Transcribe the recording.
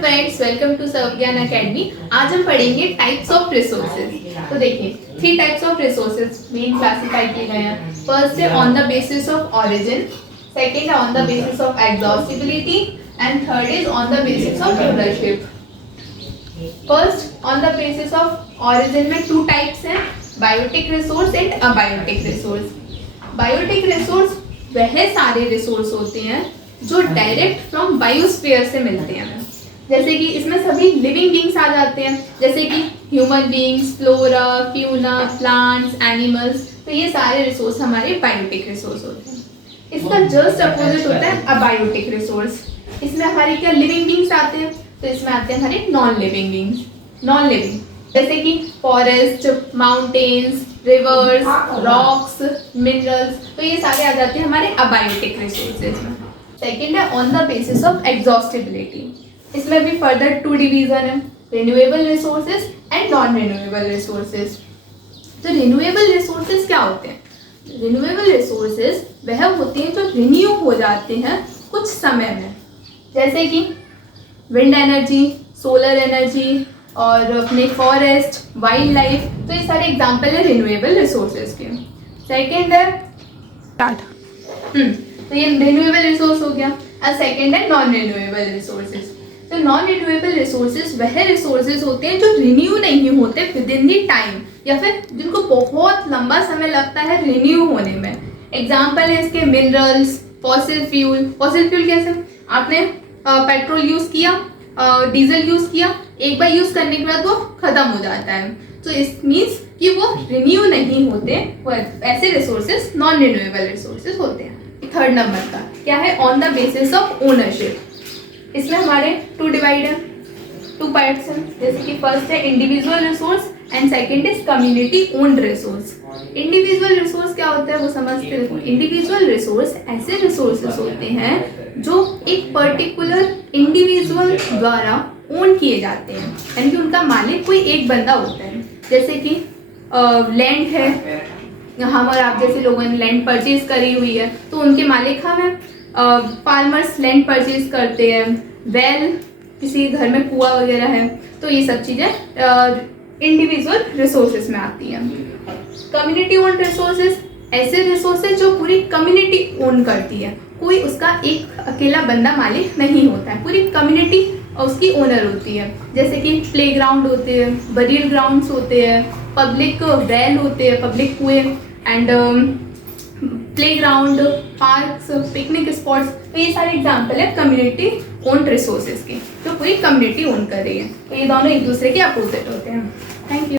Friends, welcome to Sarvagyan academy. आज हम पढ़ेंगे टाइप्स ऑफ रिसोर्सेज। तो देखिए 3 types of resources main classify किए गए हैं। फर्स्ट है on the basis of origin, second है on the basis of exhaustibility and third is on the basis of ownership. First on the basis of origin में 2 types हैं, biotic resource and abiotic resource. Biotic resource वह सारे resource होते हैं जो direct from biosphere से मिलते हैं। जैसे कि इसमें सभी लिविंग बीइंग्स आ जाते हैं, जैसे कि human beings, flora, fauna, plants, animals. तो ये सारे रिसोर्स हमारे बायोटिक रिसोर्स होते हैं। इसका जस्ट अपोजिट होता है अबायोटिक रिसोर्स। इसमें हमारे क्या लिविंग बीइंग्स आते हैं, तो इसमें आते हैं हमारे non living beings. Non living जैसे कि forest, mountains, reverse, rocks, minerals. तो ये सारे आ जाते हैं हमारे अबायोटिक रिसोर्सेज में। सेकेंड है on the basis of exhaustibility. इसमें भी फर्दर 2 डिवीजन है, renewable resources and non renewable resources. तो रिन्यूएबल रिसोर्सेज क्या होते हैं? रिन्यूएबल रिसोर्सेज वह होते हैं जो रिन्यू हो जाते हैं कुछ समय में, जैसे कि विंड एनर्जी, सोलर एनर्जी और अपने फॉरेस्ट, वाइल्ड लाइफ। तो ये सारे एग्जाम्पल है रिन्यूएबल रिसोर्सेज के। सेकेंड है तो ये रिन्यूएबल रिसोर्स हो गया। और सेकेंड है नॉन रिन्यूएबल रिसोर्सेज। तो नॉन रिन्यूएबल रिसोर्सेज वह रिसोर्सेज होते हैं जो रिन्यू नहीं होते विद इन दी टाइम, या फिर जिनको बहुत लंबा समय लगता है रिन्यू होने में। एग्जाम्पल है इसके minerals, fossil fuel. Fossil fuel कैसे? आपने पेट्रोल यूज़ किया, डीजल यूज़ किया, एक बार यूज़ करने के बाद वो ख़त्म हो जाता है। तो इस मीन्स कि वो रिन्यू नहीं होते, वो ऐसे रिसोर्सेज नॉन रिन्यूएबल रिसोर्सेज होते हैं। थर्ड नंबर का क्या है? On the basis of ownership. इसमें हमारे 2 डिवाइड है, 2 पार्ट्स हैं। जैसे कि फर्स्ट है individual resource and second is community owned resource. Individual resource क्या होता है वो समझते हैं। इंडिविजुअल रिसोर्स ऐसे रिसोर्सेज होते हैं जो एक पर्टिकुलर इंडिविजुअल द्वारा ओन किए जाते हैं, यानी कि उनका मालिक कोई एक बंदा होता है। जैसे कि लैंड है, हम और आप जैसे लोगों ने लैंड परचेज करी हुई है, तो उनके मालिक हम हैं। फार्मर्स लैंड परचेज करते हैं। वेल, किसी घर में कुआं वगैरह है। तो ये सब चीज़ें इंडिविजुअल रिसोर्सेज में आती हैं। कम्युनिटी ओन रिसोर्सेज ऐसे रिसोर्सेज जो पूरी कम्युनिटी ओन करती है, कोई उसका एक अकेला बंदा मालिक नहीं होता है, पूरी कम्युनिटी उसकी ओनर होती है। जैसे कि प्लेग्राउंड होते हैं, बरील ग्राउंड्स होते हैं, पब्लिक वेल होते हैं, पब्लिक कुएं and playground, parks, picnic spots. तो ये सारे एग्जाम्पल है कम्युनिटी ओन रिसोर्सेज के, जो पूरी कम्युनिटी ओन कर रही है। तो ये दोनों एक दूसरे के अपोजिट होते हैं। Thank you.